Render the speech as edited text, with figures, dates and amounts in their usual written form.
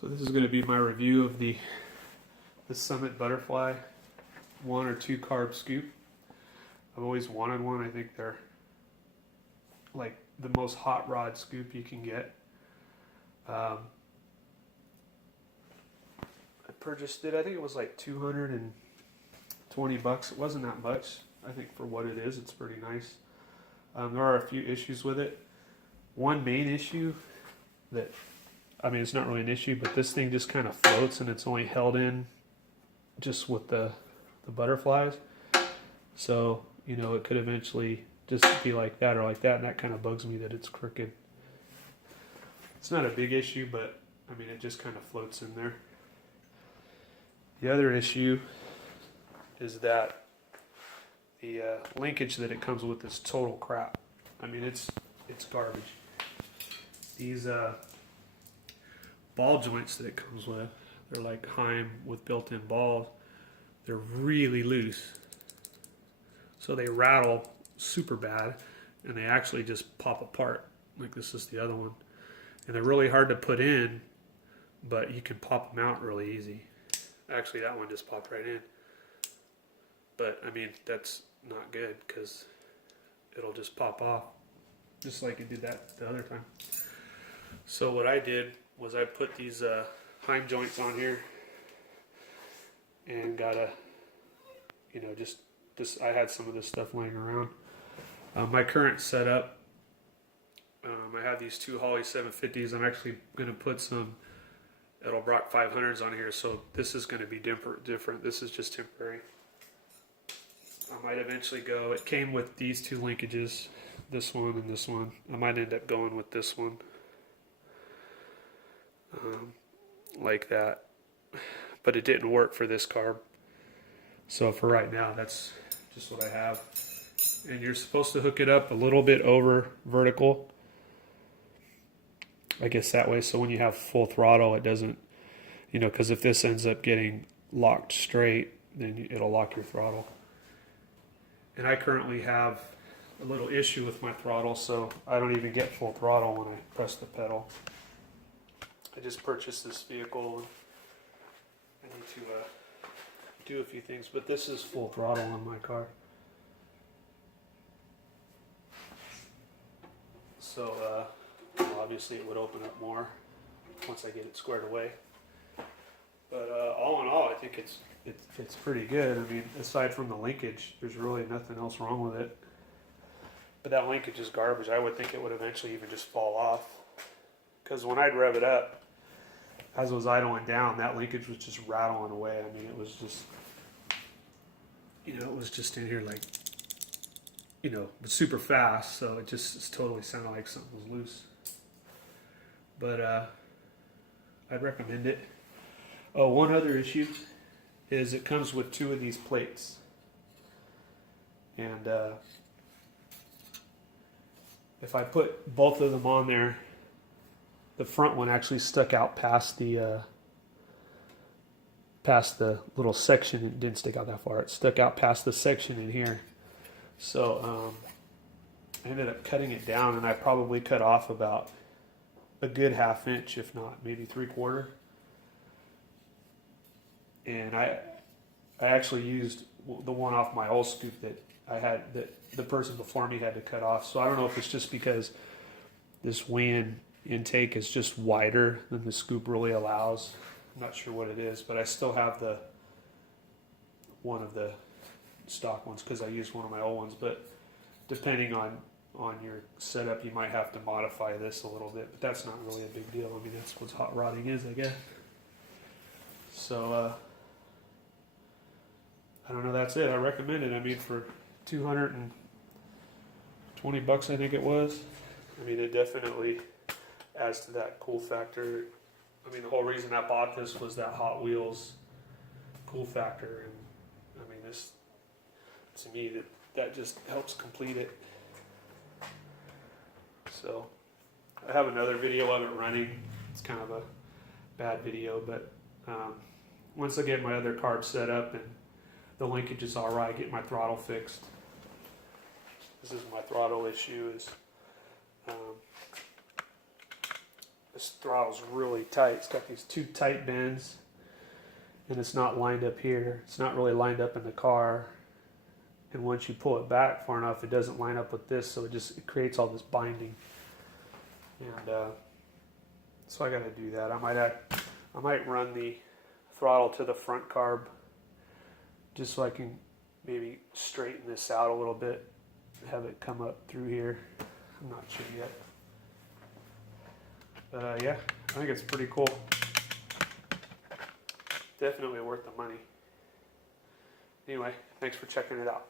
So this is going to be my review of the Summit Butterfly 1 or 2 carb scoop. I've always wanted one. I think they're like the most hot rod scoop you can get. I purchased it, I think it was like $220. It wasn't that much. I think for what it is, it's pretty nice. There are a few issues with it. One main issue that, I mean, it's not really an issue, but this thing just kind of floats and it's only held in just with the butterflies. So, you know, it could eventually just be like that or like that, and that kind of bugs me that it's crooked. It's not a big issue, but I mean, it just kind of floats in there. The other issue is that the linkage that it comes with is total crap. I mean, it's garbage. These ball joints that it comes with, they're like Heim with built-in balls. They're really loose, so they rattle super bad, and they actually just pop apart. Like this is the other one, and they're really hard to put in, but you can pop them out really easy. Actually, that one just popped right in. But I mean, that's not good because it'll just pop off, just like it did that the other time. So what I did was I put these Heim joints on here and got a, you know, just this. I had some of this stuff laying around. My current setup, I have these two Holley 750s. I'm actually going to put some Edelbrock 500s on here, so this is going to be different. This is just temporary. I might eventually go. It came with these two linkages, this one and this one. I might end up going with this one, like that. But it didn't work for this carb. So for right now, that's just what I have. And you're supposed to hook it up a little bit over vertical, I guess that way, so when you have full throttle, it doesn't, you know, because if this ends up getting locked straight, then it'll lock your throttle. And I currently have a little issue with my throttle, so I don't even get full throttle when I press the pedal. I just purchased this vehicle, and I need to do a few things, but this is full throttle on my car. So obviously it would open up more once I get it squared away. But all in all, I think it's pretty good. I mean, aside from the linkage, there's really nothing else wrong with it. But that linkage is garbage. I would think it would eventually even just fall off. Because when I'd rev it up, as it was idling down, that linkage was just rattling away. I mean, it was just, you know, it was just in here like, you know, super fast. So it just totally sounded like something was loose. But I'd recommend it. Oh, one other issue is it comes with 2 of these plates. And if I put both of them on there, the front one actually stuck out past the little section. It didn't stick out that far. It stuck out past the section in here. So I ended up cutting it down, and I probably cut off about a good 1/2 inch, if not maybe 3/4. And I actually used the one off my old scoop that I had, that the person before me had to cut off. So I don't know if it's just because this WEIN intake is just wider than the scoop really allows. I'm not sure what it is, but I still have one of the stock ones because I used one of my old ones. But depending on your setup, you might have to modify this a little bit, but that's not really a big deal. I mean, that's what hot rodding is, I guess. So I don't know, that's it. I recommend it. I mean, for $220, I think it was. I mean, it definitely adds to that cool factor. I mean, the whole reason I bought this was that Hot Wheels cool factor, and I mean, this, to me, that just helps complete it. So I have another video of it running. It's kind of a bad video, but once I get my other carb set up and the linkage is all right, get my throttle fixed. This is my throttle issue, is this throttle's really tight. It's got these two tight bends, and it's not lined up here. It's not really lined up in the car. And once you pull it back far enough, it doesn't line up with this, so it creates all this binding. And so I got to do that. I might run the throttle to the front carb just so I can maybe straighten this out a little bit, have it come up through here. I'm not sure yet. But yeah, I think it's pretty cool. Definitely worth the money. Anyway, thanks for checking it out.